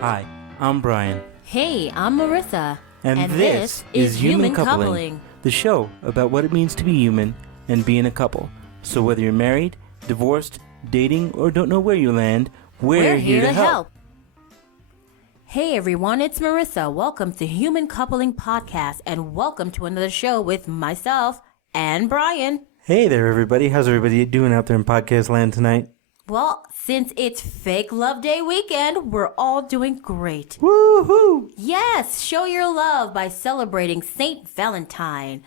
Hi, I'm Brian. Hey, I'm Merisa. And this is Human Coupling, the show about what it means to be human and be in a couple. So whether you're married, divorced, dating, or don't know where you land, we're here to help. Hey everyone, it's Merisa. Welcome to Human Coupling Podcast and welcome to another show with myself and Brian. Hey there, everybody. How's everybody doing out there in podcast land tonight? Well, since it's Fake Love Day weekend, we're all doing great. Woohoo! Yes, show your love by celebrating Saint Valentine,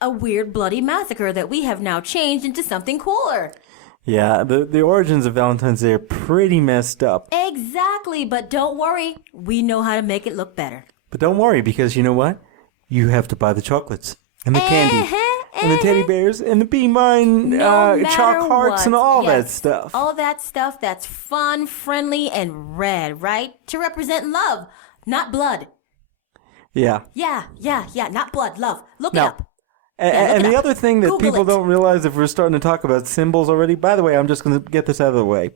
a weird bloody massacre that we have now changed into something cooler. Yeah, the origins of Valentine's Day are pretty messed up. Exactly, but don't worry, we know how to make it look better. But don't worry, because you know what? You have to buy the chocolates and the candy. And the teddy bears and the Be Mine chalk hearts and all that stuff. All that stuff that's fun, friendly, and red, right? To represent love, not blood. Yeah. Yeah, not blood, love. Look it up. And the other thing that Google people don't realize, if we're starting to talk about symbols already, by the way, I'm just going to get this out of the way.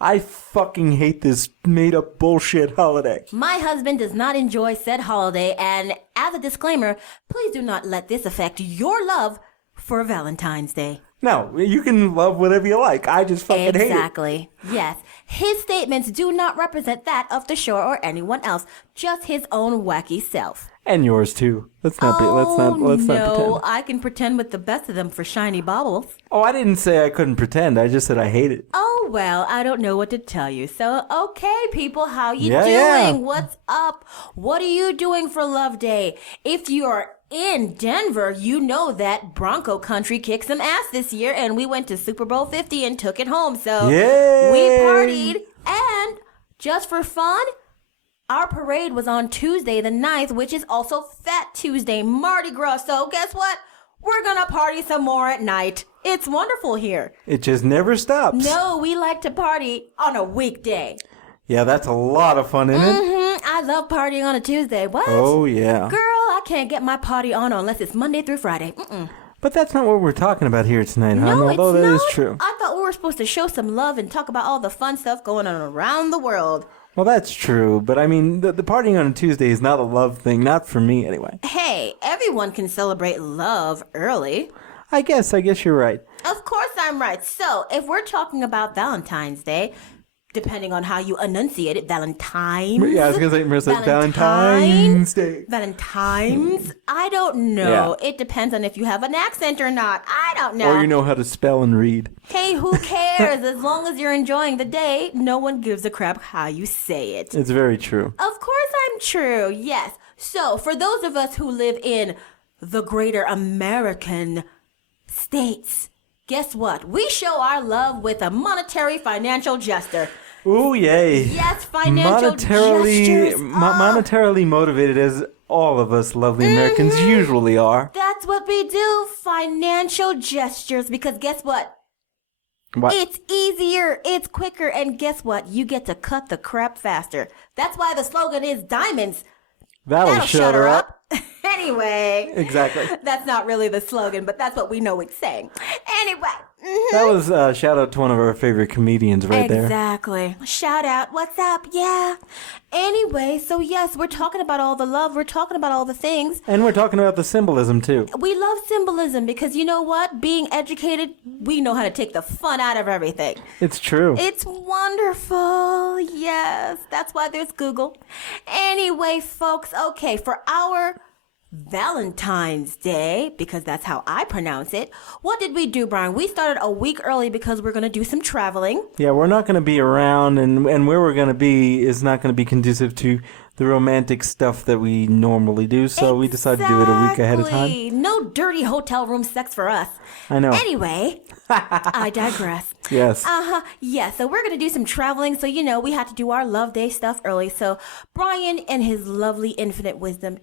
I fucking hate this made-up bullshit holiday. My husband does not enjoy said holiday, and as a disclaimer, please do not let this affect your love for Valentine's Day. No, you can love whatever you like. I just fucking hate it. Exactly. Yes. His statements do not represent that of the show or anyone else, just his own wacky self. And yours too. Let's not pretend. I can pretend with the best of them for shiny baubles. Oh, I didn't say I couldn't pretend. I just said I hate it. Oh, well, I don't know what to tell you. So, okay, people, how you doing? Yeah. What's up? What are you doing for Love Day? If you're in Denver, you know that Bronco Country kicked some ass this year, and we went to Super Bowl 50 and took it home. So, Yay! we partied, and just for fun, our parade was on Tuesday the 9th, which is also Fat Tuesday, Mardi Gras. So guess what? We're going to party some more at night. It's wonderful here. It just never stops. No, we like to party on a weekday. Yeah, that's a lot of fun, isn't it? I love partying on a Tuesday. What? Oh, yeah. Girl, I can't get my party on unless it's Monday through Friday. But that's not what we're talking about here tonight, hon, No, although it's that not. is true. I thought we were supposed to show some love and talk about all the fun stuff going on around the world. Well, that's true, but I mean, the partying on a Tuesday is not a love thing, not for me anyway. Hey, everyone can celebrate love early. I guess you're right. Of course I'm right. So, if we're talking about Valentine's Day, depending on how you enunciate it, Valentine's. Yeah, I was going to say, Marissa, Valentine's Day. Valentine's? I don't know. Yeah. It depends on if you have an accent or not. I don't know. Or you know how to spell and read. Hey, who cares? As long as you're enjoying the day, no one gives a crap how you say it. It's very true. Of course I'm true, yes. So, for those of us who live in the greater American states, guess what? We show our love with a monetary financial gesture. Ooh, yay. Yes, financial gestures. Monetarily motivated, as all of us lovely Americans usually are. That's what we do, financial gestures, because guess what? What? It's easier, it's quicker, and guess what? You get to cut the crap faster. That's why the slogan is diamonds. That'll shut her up. Anyway. Exactly. That's not really the slogan, but that's what we know it's saying. Anyway. That was a shout out to one of our favorite comedians right there. Exactly. Shout out. What's up? Yeah. Anyway, so yes, we're talking about all the love. We're talking about all the things. And we're talking about the symbolism too. We love symbolism because you know what? Being educated, we know how to take the fun out of everything. It's true. It's wonderful. Yes. That's why there's Google. Anyway, folks, okay, for our Valentine's Day, because that's how I pronounce it. What did we do, Brian? We started a week early because we're going to do some traveling. Yeah, we're not going to be around, and where we're going to be is not going to be conducive to the romantic stuff that we normally do, so we decided to do it a week ahead of time. No dirty hotel room sex for us. I know. Anyway, I digress. Yes. Yeah, so we're going to do some traveling, so we had to do our Love Day stuff early. So Brian, in his lovely infinite wisdom,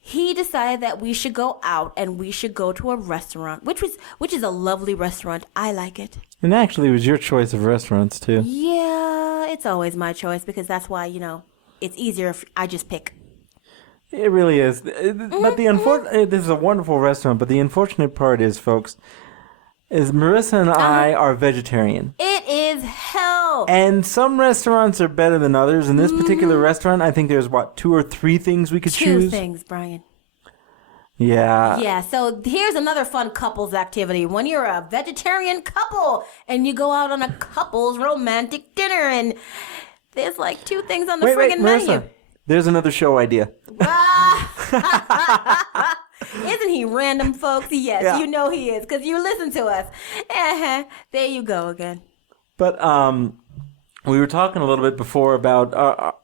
he decided that we should go out and we should go to a restaurant, which is a lovely restaurant. I like it. And actually, it was your choice of restaurants, too. Yeah, it's always my choice because that's why, it's easier if I just pick. It really is. But this is a wonderful restaurant, but the unfortunate part is, folks, is Marissa and I are vegetarian. It is hell know. And some restaurants are better than others. In this particular restaurant, I think there's, 2 or 3 things we could choose? 2 things, Brian. Yeah. Yeah, so here's another fun couples activity. When you're a vegetarian couple and you go out on a couples romantic dinner and there's like 2 things on the friggin' menu. Marissa, there's another show idea. Isn't he random, folks? Yes, Yeah. You know he is because you listen to us. There you go again. But we were talking a little bit before about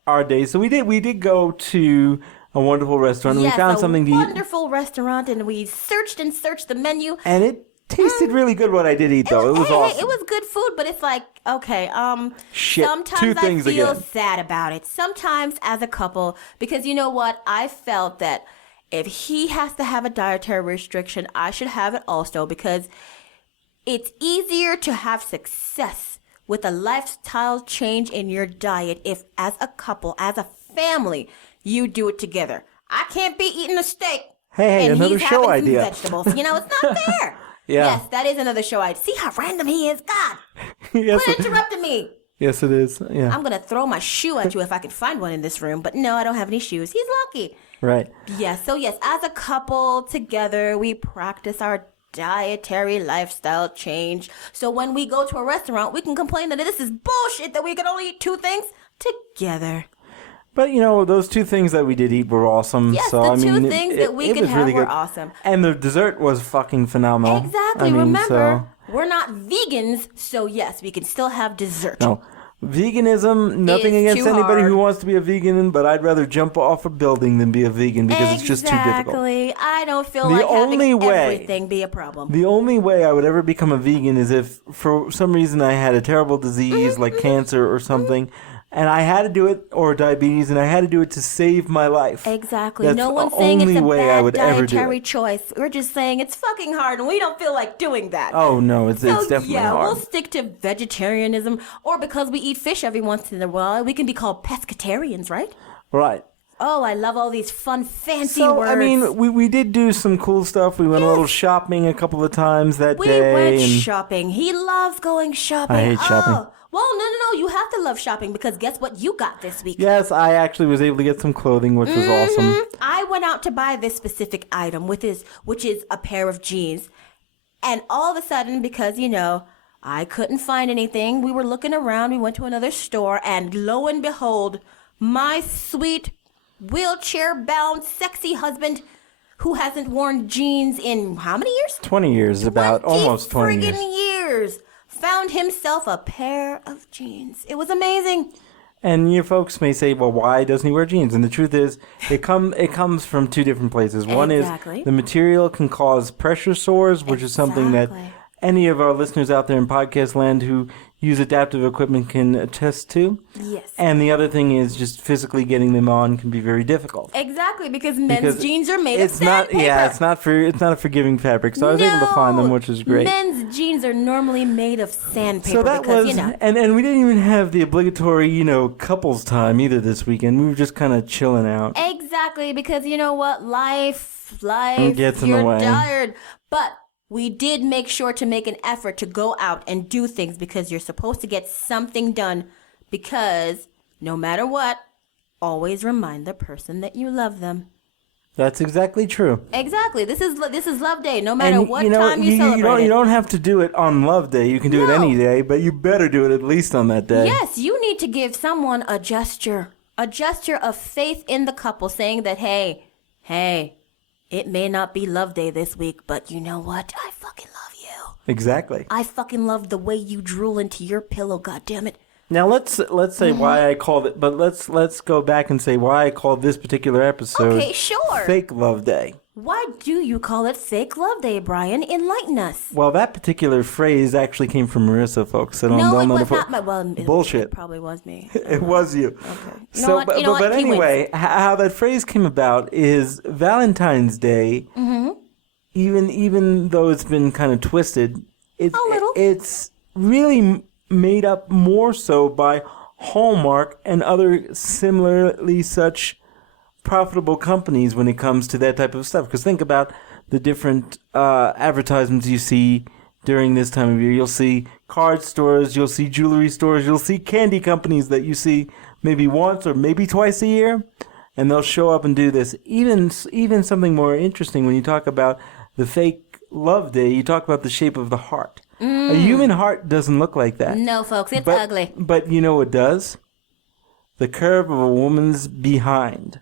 our days. So we did go to a wonderful restaurant. And Yes, we found something to eat. wonderful restaurant, and we searched the menu. And it tasted really good what I did eat, though. It was awesome. It was good food, but it's like, okay, Shit, sometimes 2 I things feel again. sad about it. Sometimes as a couple, because you know what? I felt that if he has to have a dietary restriction, I should have it also, because it's easier to have success with a lifestyle change in your diet if as a couple, as a family, you do it together. I can't be eating a steak. Hey, and another he's show having idea. Some vegetables. You know, it's not fair. Yeah. Yes, that is another show idea. See how random he is? God, Yes, quit interrupting me. yes, it is. Yeah. I'm going to throw my shoe at you if I can find one in this room. But no, I don't have any shoes. He's lucky. Right. Yes, so yes, as a couple together, we practice our dietary lifestyle change. So when we go to a restaurant, we can complain that this is bullshit that we can only eat 2 things together. But, those 2 things that we did eat were awesome. Yes, so, the I mean, 2 things that we it could was have really were good. awesome. And the dessert was fucking phenomenal. Exactly. I mean, Remember, we're not vegans, so yes, we can still have dessert. No. Veganism, nothing Is against too anybody hard. who wants to be a vegan, but I'd rather jump off a building than be a vegan because it's just too difficult. Exactly. I don't feel The like only having way- everything be a problem. The only way I would ever become a vegan is if, for some reason, I had a terrible disease like cancer or something, and I had to do it, or diabetes, and I had to do it to save my life. Exactly. That's No the one's saying it's only a way I bad would ever do dietary it. choice. We're just saying it's fucking hard, and we don't feel like doing that. Oh, no, it's So definitely yeah, hard. we'll stick to vegetarianism, or because we eat fish every once in a while, we can be called pescatarians, right? Right. Oh, I love all these fun, fancy So, words. I mean, we did do some cool stuff. We went a little shopping a couple of times that we day. went and shopping. He loves going shopping. I hate shopping. Oh, well, no. You have to love shopping because guess what you got this week? Yes, I actually was able to get some clothing, which was awesome. I went out to buy this specific item, which is a pair of jeans. And all of a sudden, because, I couldn't find anything, we were looking around, we went to another store, and lo and behold, my sweet, wheelchair-bound, sexy husband, who hasn't worn jeans in how many years? 20 years, about almost 20 years. friggin' years. Found himself a pair of jeans. It was amazing. And you folks may say, well, why doesn't he wear jeans? And the truth is, it comes from 2 different places. One Exactly. is the material can cause pressure sores, which is something that Exactly. any of our listeners out there in podcast land who use adaptive equipment can attest to. Yes. And the other thing is just physically getting them on can be very difficult. Exactly, because men's Because jeans are made of it's not, sandpaper. yeah, it's not a forgiving fabric. So I was able to find them, which is great. Men's jeans are normally made of sandpaper So that because, was, and we didn't even have the obligatory, couples time either this weekend. We were just kind of chilling out. Exactly, because you know what? Life gets in the you're way. tired. But we did make sure to make an effort to go out and do things because you're supposed to get something done because no matter what, always remind the person that you love them. That's exactly true. Exactly. This is Love Day. No matter And what time you celebrate you it. don't have to do it on Love Day. You can do it No. any day, but you better do it at least on that day. Yes, you need to give someone a gesture of faith in the couple, saying that, hey, it may not be Love Day this week, but you know what? I fucking love you. Exactly. I fucking love the way you drool into your pillow, goddammit. Now let's say why I called it, but let's go back and say why I called this particular episode Okay, sure. Fake Love Day. Why do you call it Fake Love Day, Brian? Enlighten us. Well, that particular phrase actually came from Marissa, folks. So No, don't it know was the not my... Well, bullshit. It probably was me. It was you. Okay. So, You know what? but He anyway, how that phrase came about is Valentine's Day. Mm-hmm. Even though it's been kind of twisted, little. it's really made up more so by Hallmark and other similarly such profitable companies when it comes to that type of stuff. Because think about the different advertisements you see during this time of year. You'll see card stores, you'll see jewelry stores, you'll see candy companies that you see maybe once or maybe twice a year, and they'll show up and do this. Even something more interesting when you talk about the fake love day, you talk about the shape of the heart. A human heart doesn't look like that. No, folks, it's ugly. But you know what does? The curve of a woman's behind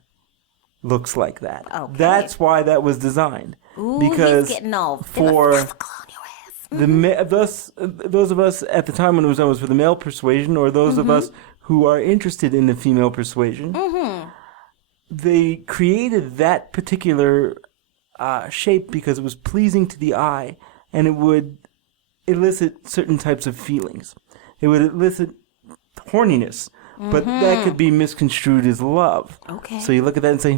looks like that. Okay. That's why that was designed. Ooh, because he's getting all for philosophical on your ass. those of us at the time when it was done was for the male persuasion, or those of us who are interested in the female persuasion. They created that particular shape because it was pleasing to the eye, and it would elicit certain types of feelings. It would elicit horniness, but that could be misconstrued as love. Okay. So you look at that and say,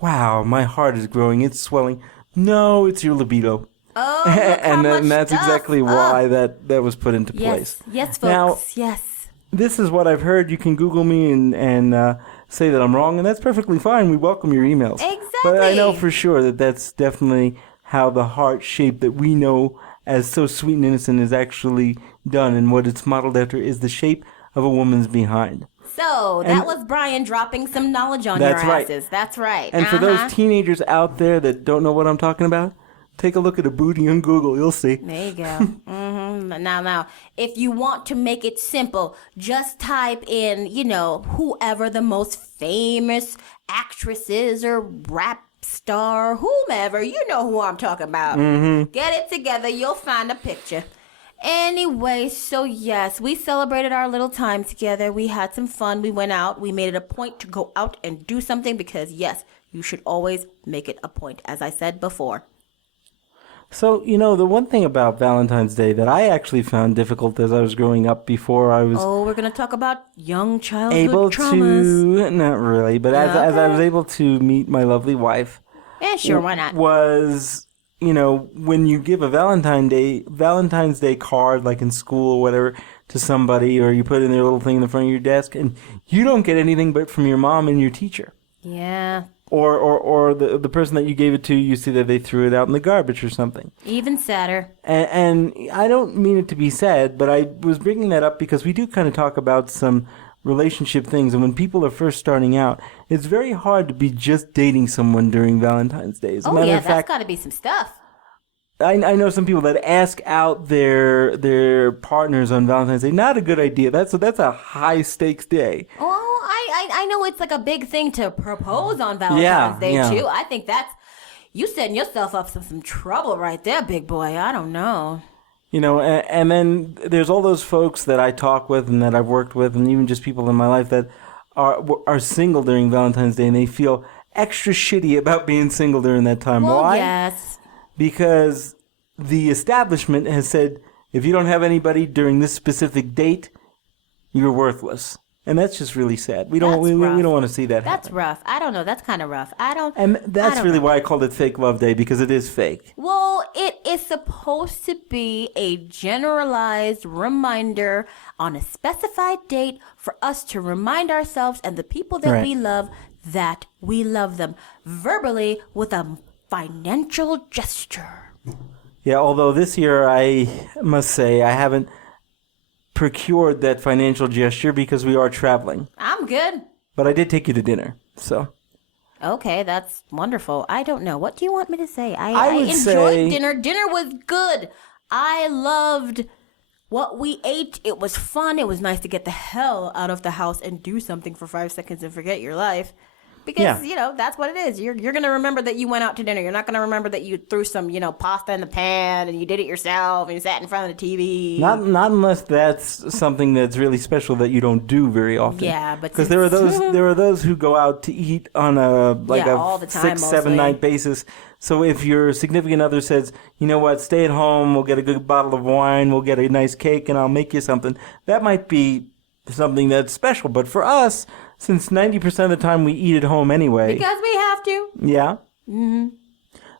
wow, my heart is growing, it's swelling. No, it's your libido. Oh, look how much that's stuff. exactly why that was put into place. Yes, folks. Now, yes. this is what I've heard. You can Google me and say that I'm wrong, and that's perfectly fine. We welcome your emails. Exactly. But I know for sure that that's definitely how the heart shape that we know as so sweet and innocent is actually done, and what it's modeled after is the shape of a woman's behind. So, that was Brian dropping some knowledge on your asses. That's right. And for those teenagers out there that don't know what I'm talking about, take a look at a booty on Google. You'll see. There you go. Now, if you want to make it simple, just type in, whoever the most famous actress is or rap star, whomever. You know who I'm talking about. Get it together. You'll find a picture. Anyway, so yes, we celebrated our little time together. We had some fun. We went out. We made it a point to go out and do something because, yes, you should always make it a point, as I said before. So, the one thing about Valentine's Day that I actually found difficult as I was growing up before I was... Oh, we're going to talk about young childhood able traumas. to... Not really, but as I was able to meet my lovely wife... Yeah, sure, why not? Was... when you give a Valentine's Day card, like in school or whatever, to somebody, or you put in their little thing in the front of your desk, and you don't get anything but from your mom and your teacher. Yeah. Or the person that you gave it to, you see that they threw it out in the garbage or something. Even sadder. And I don't mean it to be sad, but I was bringing that up because we do kind of talk about some relationship things, and when people are first starting out, it's very hard to be just dating someone during Valentine's Day. As a matter of fact, that's got to be some stuff. I know some people that ask out their partners on Valentine's Day. Not a good idea. That's a high stakes day. Oh, I know it's like a big thing to propose on Valentine's Day too. I think you setting yourself up for some trouble right there, big boy. I don't know. And then there's all those folks that I talk with and that I've worked with, and even just people in my life that are single during Valentine's Day, and they feel extra shitty about being single during that time. Well, why? Yes. Because the establishment has said, if you don't have anybody during this specific date, you're worthless. And that's just really sad. We don't want to see that happen. That's rough. I don't know. That's kind of rough. And that's really why I called it Fake Love Day, because it is fake. Well, it is supposed to be a generalized reminder on a specified date for us to remind ourselves and the people that we love that we love them verbally with a financial gesture. Yeah, although this year I must say I haven't procured that financial gesture because we are traveling. I'm good. But I did take you to dinner, so. Okay, that's wonderful. I don't know. What do you want me to say? I would enjoyed dinner. Dinner was good. I loved what we ate. It was fun. It was nice to get the hell out of the house and do something for 5 seconds and forget your life. Because, that's what it is. You're going to remember that you went out to dinner. You're not going to remember that you threw some, pasta in the pan and you did it yourself and you sat in front of the TV. Not unless that's something that's really special that you don't do very often. Yeah, but because there are those who go out to eat on a all the time, 6-7 night basis. So if your significant other says, you know what, stay at home, we'll get a good bottle of wine, we'll get a nice cake, and I'll make you something, that might be something that's special. But for us, since 90% of the time we eat at home anyway. Because we have to. Yeah. Mm-hmm.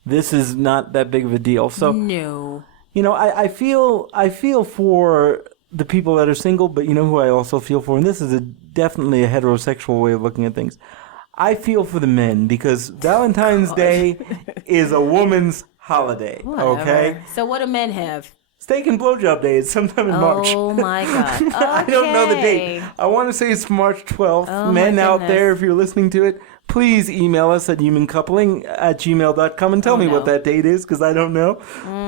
This is not that big of a deal. So no. I feel for the people that are single, but you know who I also feel for, and this is definitely a heterosexual way of looking at things. I feel for the men because Valentine's Day is a woman's holiday. Whatever. Okay. So what do men have? Steak and Blowjob Day is sometime in March. Oh, my God. Okay. I don't know the date. I want to say it's March 12th. Oh, Men my out goodness. there, if you're listening to it, please email us at humancoupling@gmail.com and tell me what that date is, because I don't know.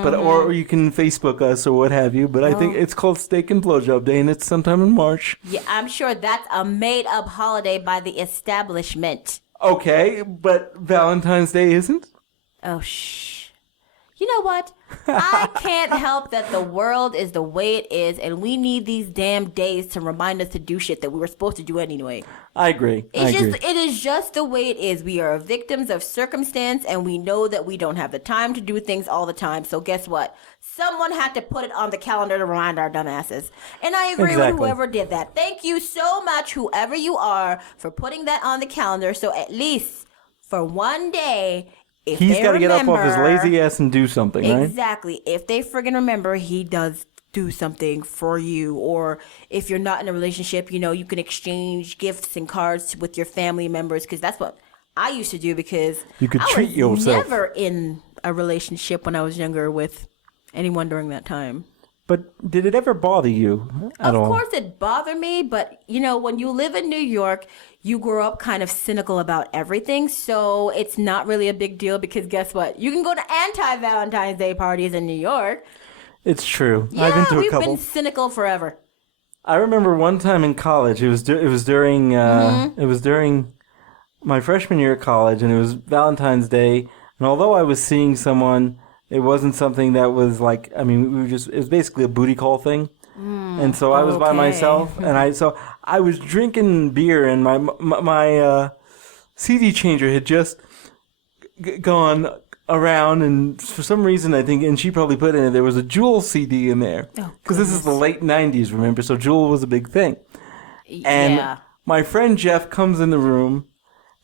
But or you can Facebook us or what have you. But I think it's called Steak and Blowjob Day, and it's sometime in March. Yeah, I'm sure that's a made-up holiday by the establishment. Okay, but Valentine's Day isn't? Oh, shh. You know what? I can't help that the world is the way it is, and we need these damn days to remind us to do shit that we were supposed to do anyway. I agree. It is just the way it is. We are victims of circumstance, and we know that we don't have the time to do things all the time. So guess what? Someone had to put it on the calendar to remind our dumbasses. And I agree with whoever did that. Thank you so much, whoever you are, for putting that on the calendar. So at least for one day, if He's they got to get up off his remember- lazy ass and do something, right? Exactly. If they friggin' remember, he does do something for you. Or if you're not in a relationship, you can exchange gifts and cards with your family members, because that's what I used to do, because You could I treat was yourself. never in a relationship when I was younger with anyone during that time. But did it ever bother you at all? Of course it bothered me, but when you live in New York, you grow up kind of cynical about everything, so it's not really a big deal, because guess what? You can go to anti-Valentine's Day parties in New York. It's true. Yeah, I've been to a we've couple. been cynical forever. I remember one time in college. It was during my freshman year at college, and it was Valentine's Day. And although I was seeing someone, it wasn't something that was like. I mean, it was basically a booty call thing. And so I was by myself, and I was drinking beer, and my CD changer had just gone around, and for some reason I think, and she probably put in it, there was a Jewel CD in there, because this is the late '90s, remember? So Jewel was a big thing. And my friend Jeff comes in the room,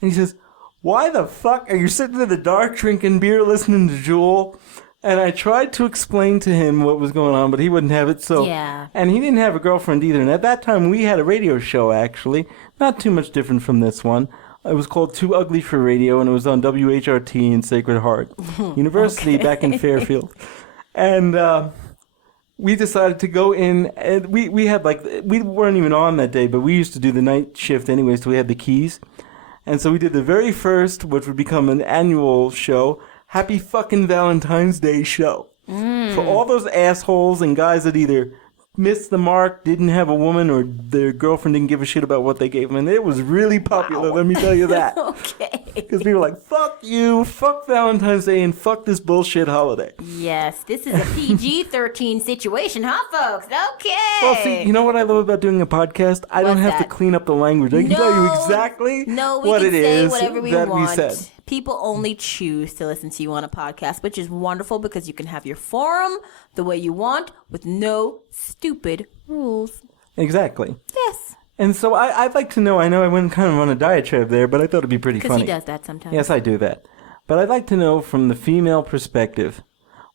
and he says, "Why the fuck are you sitting in the dark drinking beer, listening to Jewel?" And I tried to explain to him what was going on, but he wouldn't have it. So, and he didn't have a girlfriend either. And at that time, we had a radio show, actually, not too much different from this one. It was called Too Ugly for Radio, and it was on WHRT in Sacred Heart University back in Fairfield. And we decided to go in, and we had we weren't even on that day, but we used to do the night shift anyway, so we had the keys. And so we did the very first, which would become an annual show, Happy Fucking Valentine's Day show. For all those assholes and guys that either missed the mark, didn't have a woman, or their girlfriend didn't give a shit about what they gave them. And it was really popular, let me tell you that. Okay. Because people were like, fuck you, fuck Valentine's Day, and fuck this bullshit holiday. Yes, this is a PG-13 situation, huh, folks? Okay. Well, see, you know what I love about doing a podcast? I don't have to clean up the language. I can tell you exactly what it is whatever we that want. we said. People only choose to listen to you on a podcast, which is wonderful, because you can have your forum the way you want with no stupid rules. Exactly. Yes. And so I'd like to know, I know I went kind of on a diatribe there, but I thought it'd be pretty funny. Because he does that sometimes. Yes, I do that. But I'd like to know from the female perspective,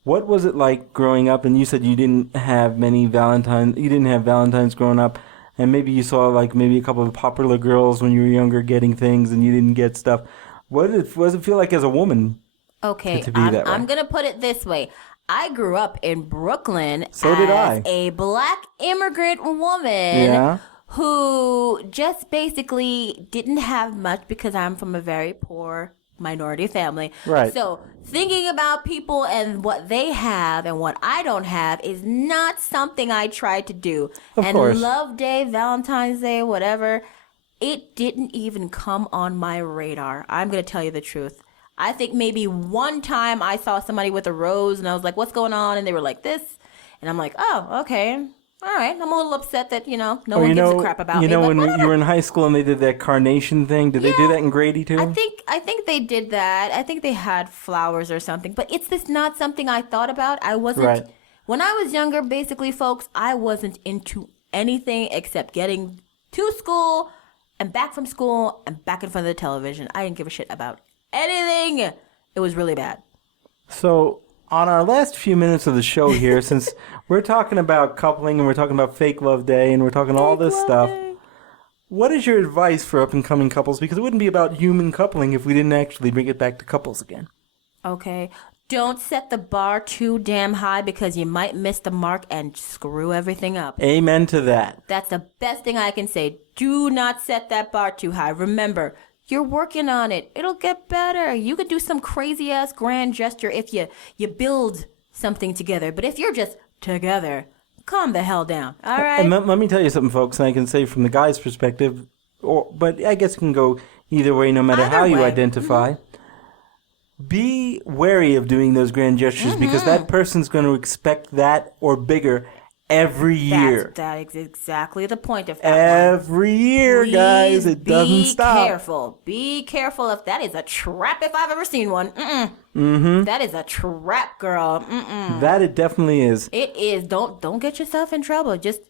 what was it like growing up? And you said you didn't have Valentines growing up, and maybe you saw maybe a couple of popular girls when you were younger getting things and you didn't get stuff. What does it feel like as a woman? Okay, to be that way? I'm going to put it this way. I grew up in Brooklyn as a black immigrant woman who just basically didn't have much, because I'm from a very poor minority family. Right. So thinking about people and what they have and what I don't have is not something I try to do. Of course. Love Day, Valentine's Day, whatever, it didn't even come on my radar. I'm going to tell you the truth. I think maybe one time I saw somebody with a rose, and I was like, what's going on? And they were like this. And I'm like, oh, okay. All right. I'm a little upset that, no one gives a crap about me. When whatever. you were in high school and they did that carnation thing, did they do that in Grady too? I think they did that. I think they had flowers or something. But it's just not something I thought about. I wasn't. Right. When I was younger, basically, folks, I wasn't into anything except getting to school and back from school and back in front of the television. I didn't give a shit about anything. It was really bad. So on our last few minutes of the show here, since we're talking about coupling and we're talking about Fake Love Day and we're talking all this stuff, what is your advice for up-and-coming couples? Because it wouldn't be about human coupling if we didn't actually bring it back to couples again. Okay. don't set the bar too damn high because you might miss the mark and screw everything up. Amen to that. That's the best thing I can say. Do not set that bar too high. Remember, you're working on it. It'll get better. You could do some crazy ass grand gesture if you build something together. But if you're just together, calm the hell down. All right? And let me tell you something, folks, and I can say from the guy's perspective, but I guess it can go either way no matter how you identify. Mm-hmm. Be wary of doing those grand gestures because that person's going to expect that or bigger every year. That is exactly the point of that every year, guys. It doesn't stop. Be careful if that is a trap if I've ever seen one. That is a trap, girl. That it definitely is. It is. Don't get yourself in trouble. Just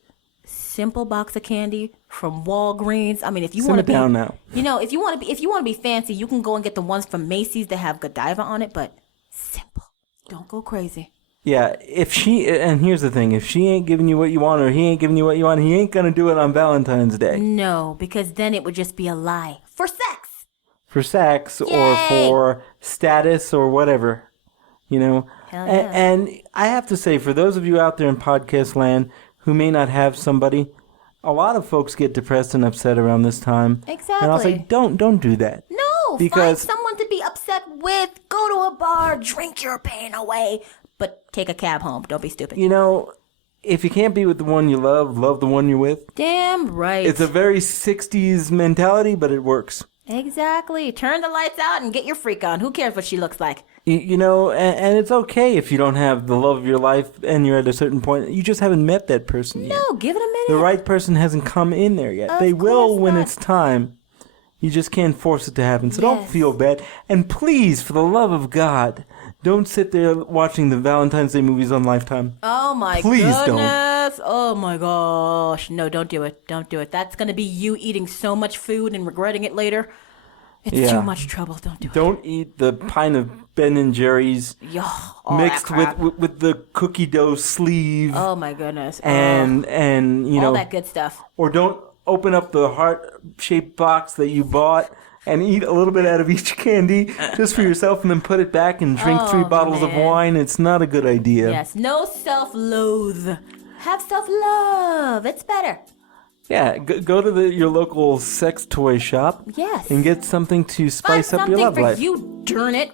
simple box of candy from Walgreens. I mean, if you want to be down now. If you want to be fancy, you can go and get the ones from Macy's that have Godiva on it, but simple. Don't go crazy. Yeah, and here's the thing, if she ain't giving you what you want or he ain't giving you what you want, he ain't going to do it on Valentine's Day. No, because then it would just be a lie. For sex. For sex. Yay! Or for status or whatever, Hell yeah. And I have to say, for those of you out there in podcast land who may not have somebody, a lot of folks get depressed and upset around this time. Exactly. And I'll say, don't do that. No, because find someone to be upset with. Go to a bar, drink your pain away. But take a cab home. Don't be stupid. If you can't be with the one you love the one you're with. Damn right. It's a very 60s mentality, but it works. Exactly. Turn the lights out and get your freak on. Who cares what she looks like? And it's okay if you don't have the love of your life and you're at a certain point. You just haven't met that person yet. No, give it a minute. The right person hasn't come in there yet. They will when it's time. You just can't force it to happen. So don't feel bad. And please, for the love of God, don't sit there watching the Valentine's Day movies on Lifetime. Oh, my goodness. Please don't. Oh, my gosh. No, don't do it. Don't do it. That's going to be you eating so much food and regretting it later. It's too much trouble. Don't do it. Don't eat the pint of Ben & Jerry's mixed with the cookie dough sleeve. Oh, my goodness. And all that good stuff. Or don't open up the heart-shaped box that you bought and eat a little bit out of each candy just for yourself and then put it back and drink 3 bottles of wine. It's not a good idea. Yes, no self-loathe. Have self-love. It's better. Yeah, go to your local sex toy shop. Yes. And get something to spice up your love life. Find something for you, darn it.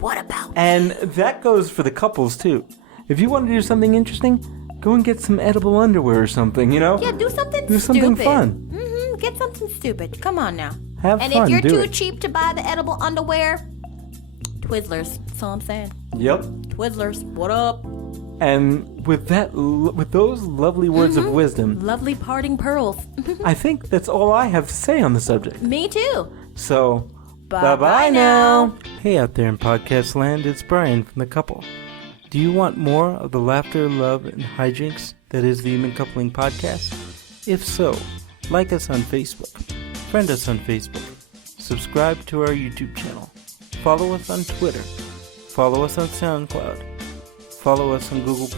What about And that goes for the couples, too. If you want to do something interesting, go and get some edible underwear or something, Yeah, do something stupid. Do something fun. Get something stupid. Come on now. Have fun. And if you're too cheap to buy the edible underwear, Twizzlers. That's all I'm saying. Yep. Twizzlers. What up? And with those lovely words of wisdom, lovely parting pearls. I think that's all I have to say on the subject. Me too. So, bye-bye now. Hey out there in podcast land, it's Brian from The Couple. Do you want more of the laughter, love, and hijinks that is the Human Coupling Podcast? If so, like us on Facebook, friend us on Facebook, subscribe to our YouTube channel, follow us on Twitter, follow us on SoundCloud, follow us on Google+.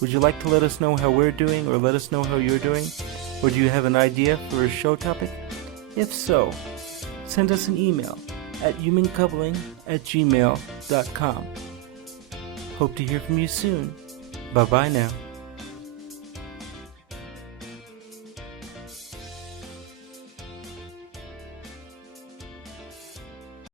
Would you like to let us know how we're doing or let us know how you're doing? Or do you have an idea for a show topic? If so, send us an email at humancoupling@gmail.com. Hope to hear from you soon. Bye-bye now.